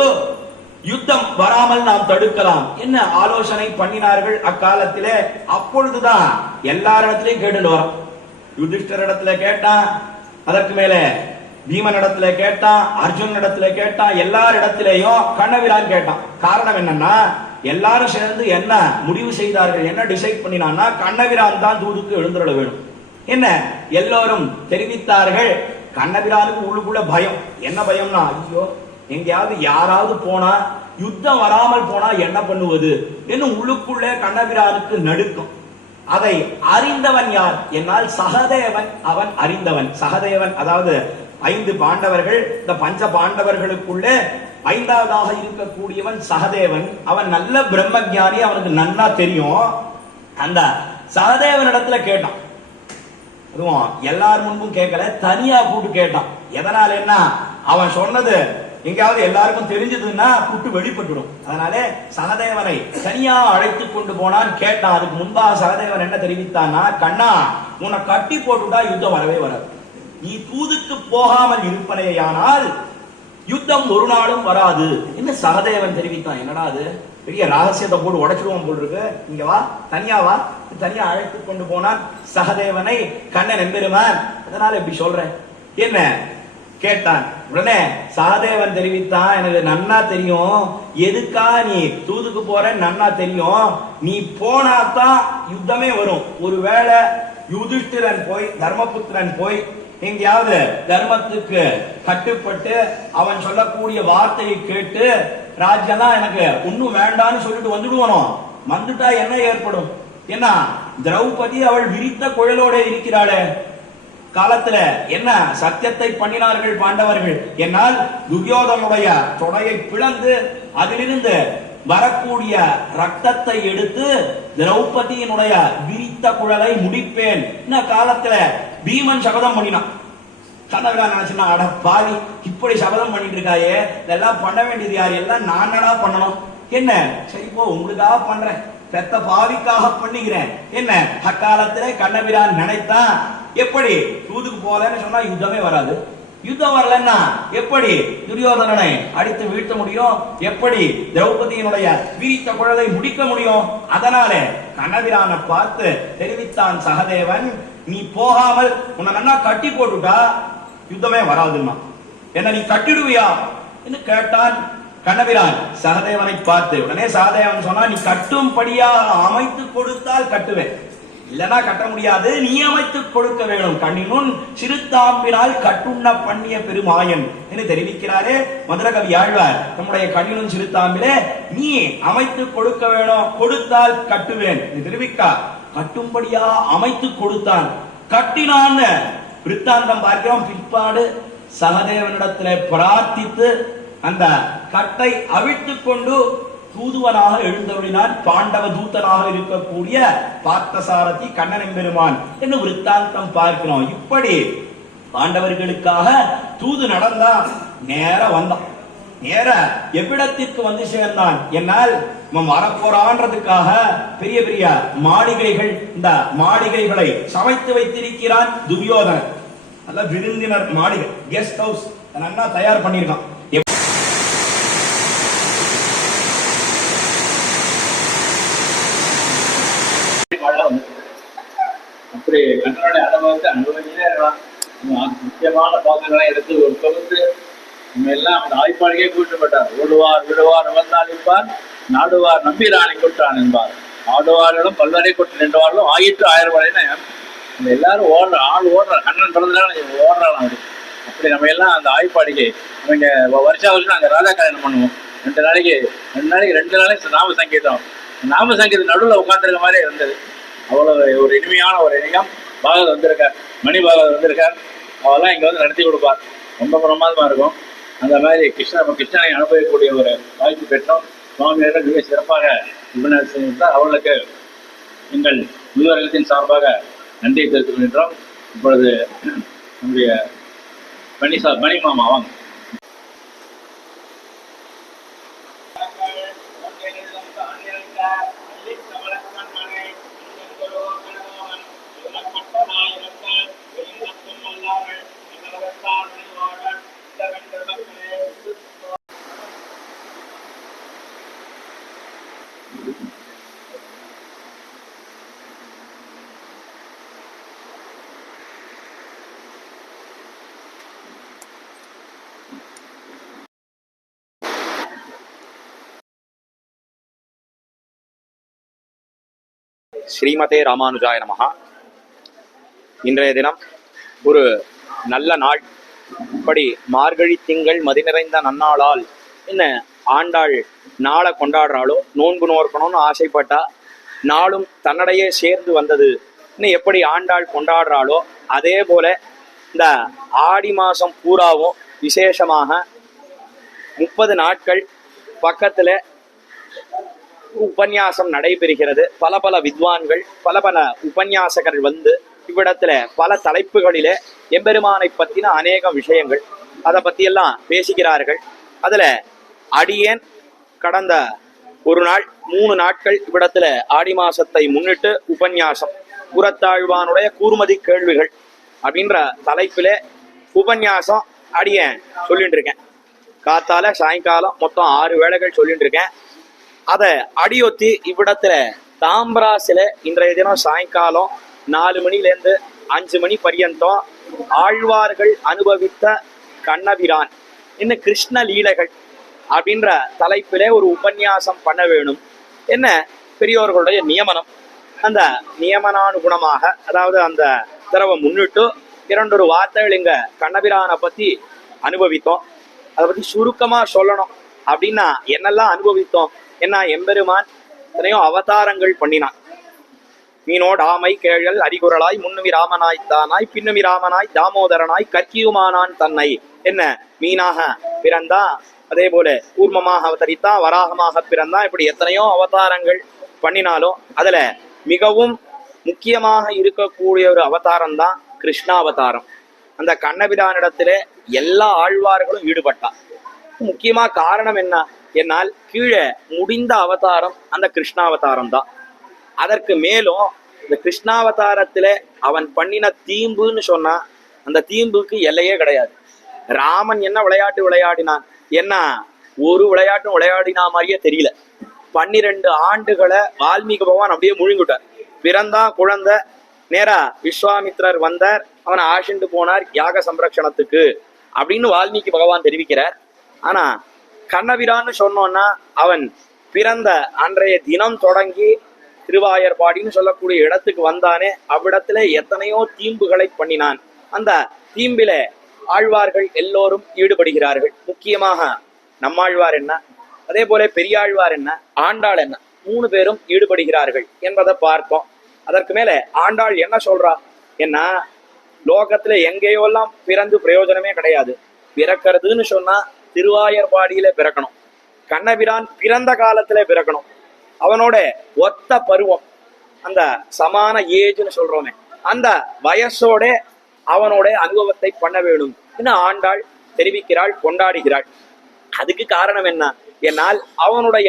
யுத்தம் வராமல் நாம் தடுக்கலாம் என்ன ஆலோசனை பண்ணினார்கள் அக்காலத்திலே. அப்பொழுதுதான் எல்லாரிடத்திலையும் கேட்டு வரோம். யுதிஷ்டர் இடத்துல கேட்டான், அதற்கு மேல பீமன் இடத்துல கேட்டான், அர்ஜுன் இடத்துல கேட்டான், எல்லாரிடத்திலேயும் கண்ணபிரான் கேட்டான். காரணம் என்னன்னா, எல்லாரும் சேர்ந்து என்ன முடிவு செய்தார்கள், என்ன டிசைட் பண்ணினான்னா, கண்ணபிரான் தான் தூதுக்கு எழுந்துள்ள வேணும் என்ன எல்லோரும் தெரிவித்தார்கள். கண்ணபிரானுக்கு உள்ளுக்குள்ள பயம். என்ன பயம்னா, ஐயோ எங்கேயாவது யாராவது போனா, யுத்தம் வராமல் போனா என்ன பண்ணுவது என்று உள்ளுக்குள்ளே கண்ணபிரானுக்கு நடுக்கும். அதை அறிந்தவன் யார் என்னால் சகதேவன். அவன் அறிந்தவன். சகதேவன் அதாவது 5 பாண்டவர்கள். இந்த பஞ்ச பாண்டவர்களுக்குள்ளே 5வதாக இருக்கக்கூடியவன் சகதேவன். அவன் நல்ல பிரம்மஞானி, அவனுக்கு நல்லா தெரியும். அந்த சகதேவன் இடத்துல கேட்டான். அதுவும் எல்லார் முன்பும் கேட்கல, தனியா கூட்டு கேட்டான். எதனால என்ன, அவன் சொன்னது எங்கேயாவது எல்லாருக்கும் தெரிஞ்சதுன்னா கூட்டு வெளிப்பட்டுடும். அதனால சகதேவனை தனியா அழைத்து கொண்டு போனான். கேட்டான். அதுக்கு முன்பாக சகதேவன் என்ன தெரிவித்தான்னா, கண்ணா உன்னை கட்டி போட்டுட்டா யுத்தம் வரவே வராது. நீ தூதுக்கு போகாமல் இருப்பனையானால் யுத்தம் ஒரு நாளும் வராது என்று சகதேவன் தெரிவித்தான். என்னடா அது, பெரிய ரகசியத்தை போட்டு உடைச்சிடுவோம் போல் இருக்கு. இங்க வா, தனியா வா. தனியா அழைத்து கொண்டு போனான் சகதேவனை. கண்ணன் எம்பெருமான், அதனால இப்படி சொல்றேன் என்ன கேட்டான். உடனே சகதேவன் தெரிவித்தான், எனக்கு நன்னா தெரியும் எதுக்கா நீ தூதுக்கு போற, நன்னா தெரியும். நீ போனாதான் யுத்தமே வரும். ஒருவேளை யுதிஷ்டிரன் போய், தர்மபுத்திரன் போய் எங்கேயாவது தர்மத்துக்கு கட்டுப்பட்டு அவன் சொல்லக்கூடிய வார்த்தையை கேட்டு ராஜ்யம்லாம் எனக்கு ஒன்னும் வேண்டான்னு சொல்லிட்டு வந்துடுவானோ, வந்துட்டா என்ன ஏற்படும்? என்ன, திரௌபதி அவள் விரித்த குழலோட இருக்கிறாளே. காலத்துல என்ன சத்தியத்தை பண்ணினார்கள் பாண்டவர்கள், என்னால் துரியோதனுடைய தொடையை பிளந்து அதிலிருந்து வரக்கூடிய ரத்தத்தை எடுத்து திரௌபதியினுடைய விரித்த குழலை முடிப்பேன். இந்த காலத்துல பீமன் சபதம் பண்ணினான். கண்ணபிரான் நினைச்சுனா, அட பாவி, இப்படி சபதம் பண்ணிட்டு இருக்காயே, இதெல்லாம் பண்ண வேண்டியது யாரு, எல்லாம் நானடா பண்ணணும். என்ன, சரி போ, உங்களுக்காக பண்றேன், பெத்த பாவிக்காக பண்ணுகிறேன் என்ன. அக்காலத்திலே கண்ணபிரான் நினைத்தான், எப்படி தூதுக்கு போலன்னு சொன்னா யுத்தமே வராது. யுத்தம் வரலன்னா எப்படி துரியோதனனை அடித்து வீழ்த்த முடியும், எப்படி திரௌபதியினுடைய விரித்த குழலை முடிக்க முடியும்? அதனாலே கண்ணபிரானை பார்த்து தெரிவித்தான் சகதேவன், நீ போகாமல் உன்னை நன்னா கட்டி போட்டுட்டா யுத்தமே வராதுன்னா என்ன நீ கட்டிடுவியா என்று கேட்டான் கண்ணபிரான் சகதேவனை பார்த்து. உடனே சகதேவன் சொன்னா, நீ கட்டும்படியா அமைத்து கொடுத்தால் கட்டுவேன், இல்லனா கட்ட முடியாது, நீ அமைத்துக் கொடுக்க வேணும். கண்ணினுன் சிறுத்தாம்பினால் கட்டுண்ண பண்ணிய பெருமாயன் என்று தெரிவிக்கிறாரே மதுரகவி ஆழ்வார். நம்முடைய கண்ணினும் சிறுத்தாம்பிலே நீ அமைத்துக் கொடுக்க வேணும், கொடுத்தால் கட்டுவேன் என்று தெரிவிக்கா. கட்டும்படியா அமைத்து கொடுத்தான், கட்டினான் விருத்தாந்தம் பார்க்கிறோம். பிற்பாடு சகதேவனிடத்திலே பிரார்த்தித்து அந்த கட்டை அவிழ்த்துக் கொண்டு தூதுவனாக எழுந்தருளினான். பாண்டவ தூதனாக இருக்கக்கூடிய பார்த்தசாரதி கண்ணன் எம்பெருமான் என்று விருத்தாந்தம் பார்க்கிறோம். இப்படி பாண்டவர்களுக்காக தூது நடந்தா நேர வந்தான். நேர எவ்விடத்திற்கு வந்து சேர்ந்தான் என்னால் வரப்போறான்றதுக்காக பெரிய பெரிய மாளிகைகள், இந்த மாளிகைகளை சமைத்து வைத்திருக்கிறான் துரியோதனன். நல்ல விருந்தினர் மாளிகை, கெஸ்ட் ஹவுஸ் நல்லா தயார் பண்ணியிருக்கான். அப்படி கண்ணனுடைய அனுபவத்தை அனுபவிச்சே இருக்கலாம். முக்கியமான பாகங்களை எடுத்து ஒரு தொகுத்து நம்ம எல்லாம் அந்த ஆய்ப்பாடியே கூட்டப்பட்டார். ஓடுவார் விடுவார் நிமிர்ந்தாளிப்பார், நாடுவார் நம்பி ராணி கொட்டான் என்பார். ஆடுவார்களும் பல்வரை கொட்டு நின்றுவார்களும் ஆயிற்று 1000 வரைன்னு நம்ம எல்லாரும் ஓடுற ஆள் ஓடுற கண்ணன் பிறந்தனால ஓடுறாங்க. அப்படி அப்படி நம்ம எல்லாம் அந்த ஆய்ப்பாடிக்கு அவங்க வருஷம் நாங்கள் ராஜா கல்யாணம் பண்ணுவோம். 2 நாளைக்கு 2 நாளைக்கு நாம சங்கீதம் நடுவில் உட்காந்துருக்க மாதிரி இருந்தது. அவ்வளவு ஒரு இனிமையான ஒரு இனியம். பாகவத் வந்திருக்கார், மணி பாகவத் வந்திருக்கார். அவெல்லாம் இங்கே வந்து நடத்தி கொடுப்பார். ரொம்ப பிரமாதமாக இருக்கும். அந்த மாதிரி கிருஷ்ணனை அனுபவிக்கக்கூடிய ஒரு வாய்ப்பு பெற்றோம். சுவாமியார்கள் மிக சிறப்பாக உபன்யாசித்தார். அவர்களுக்கு எங்கள் முதியோர்களத்தின் சார்பாக நன்றியை தெரிவித்துக் கொள்கின்றோம். இப்பொழுது நம்முடைய மணி மாமா வாங்க. ஸ்ரீமதே ராமானுஜாய நமஹா. இன்றைய தினம் ஒரு நல்ல நாள். இப்படி மார்கழி திங்கள் மதி நிறைந்த நன்னாளால் என்ன ஆண்டாள் நாளை கொண்டாடுறாளோ, நோன்பு நோக்கணும்னு ஆசைப்பட்டா நாளும் தன்னடையே சேர்ந்து வந்தது. இன்னும் எப்படி ஆண்டாள் கொண்டாடுறாளோ அதே போல இந்த ஆடி மாதம் பூராவும் விசேஷமாக 30 நாட்கள் பக்கத்தில் உபன்யாசம் நடைபெறுகிறது. பல பல வித்வான்கள், பல பல உபன்யாசகர்கள் வந்து இவ்விடத்துல பல தலைப்புகளிலே எம்பெருமானை பற்றின அநேக விஷயங்கள் அதை பற்றியெல்லாம் பேசுகிறார்கள். அதில் அடியேன் கடந்த ஒரு நாள் 3 நாட்கள் இவ்விடத்துல ஆடி மாசத்தை முன்னிட்டு உபன்யாசம் புறத்தாழ்வானுடைய கூர்மதி கேள்விகள் அப்படின்ற தலைப்பிலே உபன்யாசம் அடியேன் சொல்லிட்டு இருக்கேன். காத்தால சாயங்காலம் மொத்தம் 6 வேளைகள் சொல்லிட்டு இருக்கேன். அதை அடியொத்தி இவ்விடத்துல தாம்பராசில இன்றைய தினம் சாயங்காலம் 4 மணிலேருந்து 5 மணி பரியந்தம் ஆழ்வார்கள் அனுபவித்த கண்ணபிரான் இன்னும் கிருஷ்ண லீலைகள் அப்படின்ற தலைப்பிலே ஒரு உபன்யாசம் பண்ண வேணும் என்ன பெரியோர்களுடைய நியமனம். அந்த நியமனானுகுணமாக, அதாவது அந்த தடவை முன்னிட்டு 2 வார்த்தைகள் இங்க கண்ணபிரானை பத்தி அனுபவித்தோம். அதை பத்தி சுருக்கமா சொல்லணும் அப்படின்னா என்னெல்லாம் அனுபவித்தோம் என்ன, எம்பெருமான் எத்தனையோ அவதாரங்கள் பண்ணினான். மீனோடு ஆமை கேழல் அரிகுரலாய் முன்னுமி ராமனாய் தானாய் பின்னுமி ராமனாய் தாமோதரனாய் கற்கியுமானான் தன்னை என்ன மீனாக பிறந்தா, அதே போல கூர்மமாக அவதரித்தா, வராகமாக பிறந்தா, இப்படி எத்தனையோ அவதாரங்கள் பண்ணினாலும் அதுல மிகவும் முக்கியமாக இருக்கக்கூடிய ஒரு அவதாரம் தான் கிருஷ்ணாவதாரம். அந்த கண்ணபிரானிடத்திலே எல்லா ஆழ்வார்களும் ஈடுபட்டா. முக்கியமா காரணம் என்ன என்னால் கீழே முடிந்த அவதாரம் அந்த கிருஷ்ணாவதாரம் தான். அதற்கு மேலும் இந்த கிருஷ்ணாவதாரத்துல அவன் பண்ணின தீம்புன்னு சொன்னா அந்த தீம்புக்கு எல்லையே கிடையாது. ராமன் என்ன விளையாட்டு விளையாடினான் என்ன, ஒரு விளையாட்டும் விளையாடினா மாதிரியே தெரியல. 12 ஆண்டுகளை வால்மீகி பகவான் அப்படியே முழுங்கிட்டார். பிறந்தா குழந்தை, நேரா விஸ்வாமித்ரர் வந்தார், அவனை ஆஷிண்டு போனார் யாக சம்ரக்ஷணத்துக்கு அப்படின்னு வால்மீகி பகவான் தெரிவிக்கிறார். ஆனா கண்ணபிரான்னு சொன்னோன்னா அவன் பிறந்த அன்றைய தினம் தொடங்கி திருவாயர்பாடின்னு சொல்லக்கூடிய இடத்துக்கு வந்தானே, அவ்விடத்துல எத்தனையோ தீம்புகளை பண்ணினான். அந்த தீம்பில ஆழ்வார்கள் எல்லோரும் ஈடுபடுகிறார்கள். முக்கியமாக நம்மாழ்வார் என்ன, அதே போல பெரியாழ்வார் என்ன, ஆண்டாள் என்ன, 3 பேரும் ஈடுபடுகிறார்கள் என்பதை பார்ப்போம். அதற்கு மேல ஆண்டாள் என்ன சொல்றா என்ன, லோகத்துல எங்கேயோ எல்லாம் பிறந்து பிரயோஜனமே கிடையாது. பிறக்கிறதுன்னு சொன்னா திருவாயர்பாடியில பிறக்கணும். கண்ணபிரான் பிறந்த காலத்துல பிறக்கணும். அவனோட ஒத்த பருவம், அந்த சமான ஏஜ்னு சொல்றோமே, அந்த வயசோட அவனோட அனுபவத்தை பண்ண வேணும் என்று ஆண்டாள் தெரிவிக்கிறாள், கொண்டாடுகிறாள். அதுக்கு காரணம் என்ன என்னால் அவனுடைய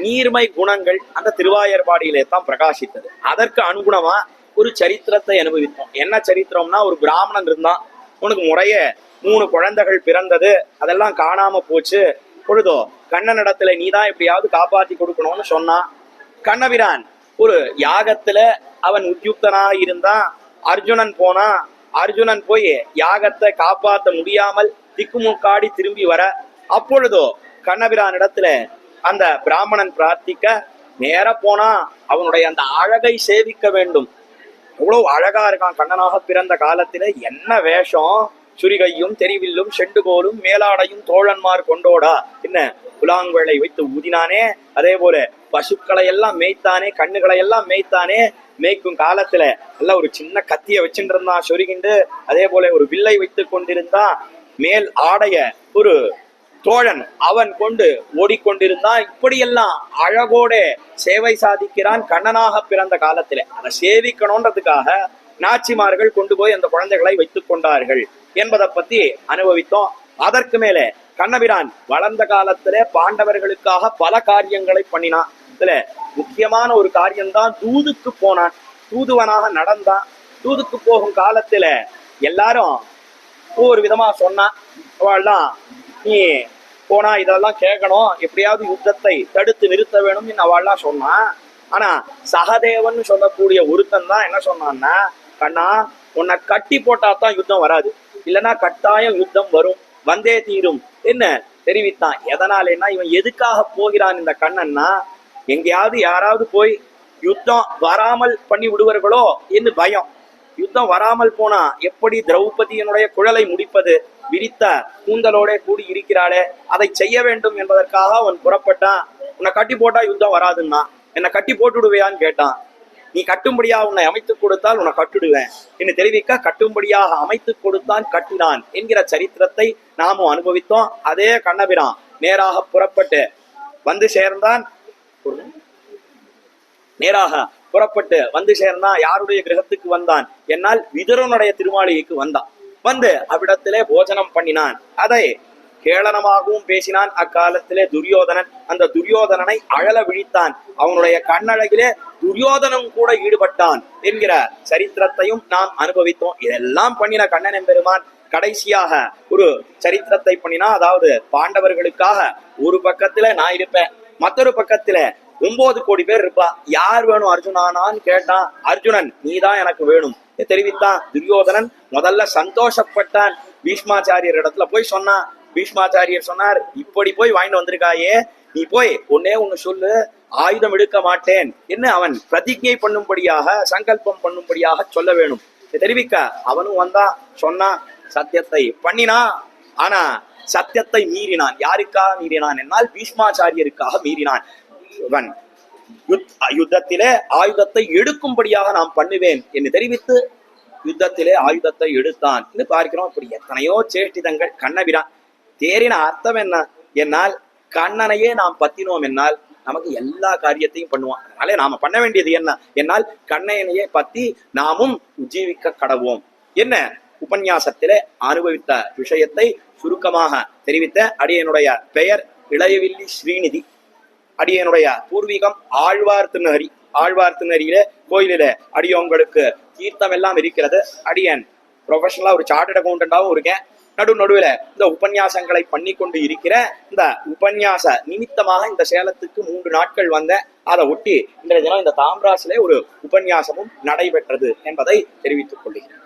நீர்மை குணங்கள் அந்த திருவாயர்பாடியிலே தான் பிரகாசித்தது. அதற்கு அனுகுணமா ஒரு சரித்திரத்தை அனுபவித்தோம். என்ன சரித்திரம்னா, ஒரு பிராமணன் இருந்தான், உனக்கு முறைய 3 குழந்தைகள் பிறந்தது, அதெல்லாம் காணாம போச்சு. பொழுதோ கண்ணனிடத்துல நீதான் எப்படியாவது காப்பாத்தி கொடுக்கணும்னு சொன்னான். கண்ணபிரான் ஒரு யாகத்துல அவன் உத்யுக்தனாக இருந்தான். அர்ஜுனன் போனா, அர்ஜுனன் போய் யாகத்தை காப்பாற்ற முடியாமல் திக்குமுக்காடி திரும்பி வர, அப்பொழுதோ கண்ணபிரான் இடத்துல அந்த பிராமணன் பிரார்த்திக்க, நேர போனா அவனுடைய அந்த அழகை சேவிக்க வேண்டும். அவ்வளவு அழகா இருக்கான் கண்ணனாக பிறந்த காலத்தில. என்ன வேஷம், சுரிகையும் தெரிவில்லும் செண்டுகோலும் மேலாடையும் தோழன்மார் கொண்டோடா, என்ன புலாங்குழலை வைத்து ஊதினானே, அதே போல பசுக்களை எல்லாம் மேய்த்தானே, கண்ணுகளை எல்லாம் மேய்த்தானே. மேய்க்கும் காலத்துல எல்லாம் ஒரு சின்ன கத்திய வச்சுட்டு இருந்தான் சொருகிண்டு, அதே போல ஒரு வில்லை வைத்து கொண்டிருந்தான். மேல் ஆடைய ஒரு தோழன் அவன் கொண்டு ஓடிக்கொண்டிருந்தான். இப்படியெல்லாம் அழகோட சேவை சாதிக்கிறான் கண்ணனாக பிறந்த காலத்துல. அதை சேவிக்கணும்ன்றதுக்காக நாச்சிமார்கள் கொண்டு போய் அந்த குழந்தைகளை வைத்துக் கொண்டார்கள் என்பதை பத்தி அனுபவித்தோம். அதற்கு மேல கண்ணபிரான் வளர்ந்த காலத்துல பாண்டவர்களுக்காக பல காரியங்களை பண்ணினான். இதுல முக்கியமான ஒரு காரியம்தான் தூதுக்கு போனான். தூதுவனாக நடந்தான். தூதுக்கு போகும் காலத்துல எல்லாரும் ஒவ்வொரு விதமா சொன்னான். அவள்லாம் நீ போனா இதெல்லாம் கேட்கணும், எப்படியாவது யுத்தத்தை தடுத்து நிறுத்த வேணும் அவள்லாம் சொன்னான். ஆனா சகதேவன் சொல்லக்கூடிய ஒருத்தன் தான் என்ன சொன்னான்னா, கண்ணா உன்னை கட்டி போட்டாதான் யுத்தம் வராது, இல்லைன்னா கட்டாயம் யுத்தம் வரும், வந்தே தீரும் என்ன தெரிவித்தான். எதனாலேன்னா இவன் எதுக்காக போகிறான் இந்த கண்ணன்னா, எங்கேயாவது யாராவது போய் யுத்தம் வராமல் பண்ணி விடுவார்களோ என்று பயம். யுத்தம் வராமல் போனா எப்படி திரௌபதியினுடைய குழலை முடிப்பது, விரித்த கூந்தலோட கூடி இருக்கிறாளே, அதை செய்ய வேண்டும் என்பதற்காக அவன் புறப்பட்டான். உன்னை கட்டி போட்டா யுத்தம் வராதுன்னா, என்னை கட்டி போட்டு விடுவையான்னு கேட்டான். நீ கட்டும்படியா உன்னை அமைத்துக் கொடுத்தால் உன்னை கட்டுடுவேன் என்று தெரிவிக்க, கட்டும்படியாக அமைத்துக் கொடுத்தான், கட்டினான் என்கிற சரித்திரத்தை நாமும் அனுபவித்தோம். அதே கண்ணபிரான் நேராக புறப்பட்டு வந்து சேர்ந்தான். யாருடைய கிரகத்துக்கு வந்தான் என்னால் விதுரனுடைய திருமாளிகைக்கு வந்தான். வந்து அவ்விடத்திலே போஜனம் பண்ணினான். அதை கேளனமாகவும் பேசினான். அக்காலத்திலே துரியோதனன், அந்த துரியோதனனை அழல விழித்தான். அவனுடைய கண்ணழகிலே துரியோதனம் கூட ஈடுபட்டான் என்கிற சரித்திரத்தையும் நாம் அனுபவித்தோம். இதெல்லாம் பண்ணின கண்ணன் எம்பெருமான் கடைசியாக ஒரு சரித்திரத்தை பண்ணினா, அதாவது பாண்டவர்களுக்காக ஒரு பக்கத்துல நான் இருப்பேன், மற்றொரு பக்கத்துல 9 கோடி பேர் இருப்பா. யார் வேணும் அர்ஜுனானான்னு கேட்டான். அர்ஜுனன் நீதான் எனக்கு வேணும் தெரிவித்தான். துரியோதனன் முதல்ல சந்தோஷப்பட்டான். பீஷ்மாச்சாரியர் இடத்துல போய் சொன்னான். பீஷ்மாச்சாரியர் சொன்னார், இப்படி போய் வாங்கிட்டு வந்திருக்காயே, நீ போய் ஒன்னே ஒண்ணு சொல்லு, ஆயுதம் எடுக்க மாட்டேன் என்ன அவன் பிரதிஜை பண்ணும்படியாக, சங்கல்பம் பண்ணும்படியாக சொல்ல வேணும் தெரிவிக்க. அவனும் வந்தா சொன்னான், சத்தியத்தை பண்ணினா. ஆனா சத்தியத்தை மீறினான். யாருக்காக மீறினான் என்னால் பீஷ்மாச்சாரியருக்காக மீறினான். இவன் யுத்தத்திலே ஆயுதத்தை எடுக்கும்படியாக நாம் பண்ணுவேன் என்று தெரிவித்து யுத்தத்திலே ஆயுதத்தை எடுத்தான் என்று பார்க்கிறோம். இப்படி எத்தனையோ சேஷ்டிதங்கள் கண்ணபிரான். தேரின அர்த்தம் என்ன என்னால், கண்ணனையே நாம் பத்தினோம் என்னால் நமக்கு எல்லா காரியத்தையும் பண்ணுவான். அதனாலே நாம பண்ண வேண்டியது என்ன என்னால், கண்ணனையே பத்தி நாமும் உஜீவிக்க கடவோம் என்ன உபன்யாசத்திலே அனுபவித்த விஷயத்தை சுருக்கமாக தெரிவித்த. அடியனுடைய பெயர் இளையவில்லி ஸ்ரீநிதி. அடியனுடைய பூர்வீகம் ஆழ்வார் திருநகரி. ஆழ்வார் திருநகரியில கோயிலில அடியோங்களுக்கு தீர்த்தம் எல்லாம் இருக்கிறது. அடியன் ப்ரொஃபஷனலா ஒரு சார்ட்டர்ட் அக்கௌண்டண்டாகவும் இருக்கேன். நடுவுல இந்த உபன்யாசங்களை பண்ணி கொண்டு இருக்கிற இந்த உபன்யாச நிமித்தமாக இந்த சேலத்துக்கு 3 நாட்கள் வந்த அதை ஒட்டி இன்றைய தினம் இந்த தாம்ராசிலே ஒரு உபன்யாசமும் நடைபெற்றது என்பதை தெரிவித்துக் கொள்கிறேன்.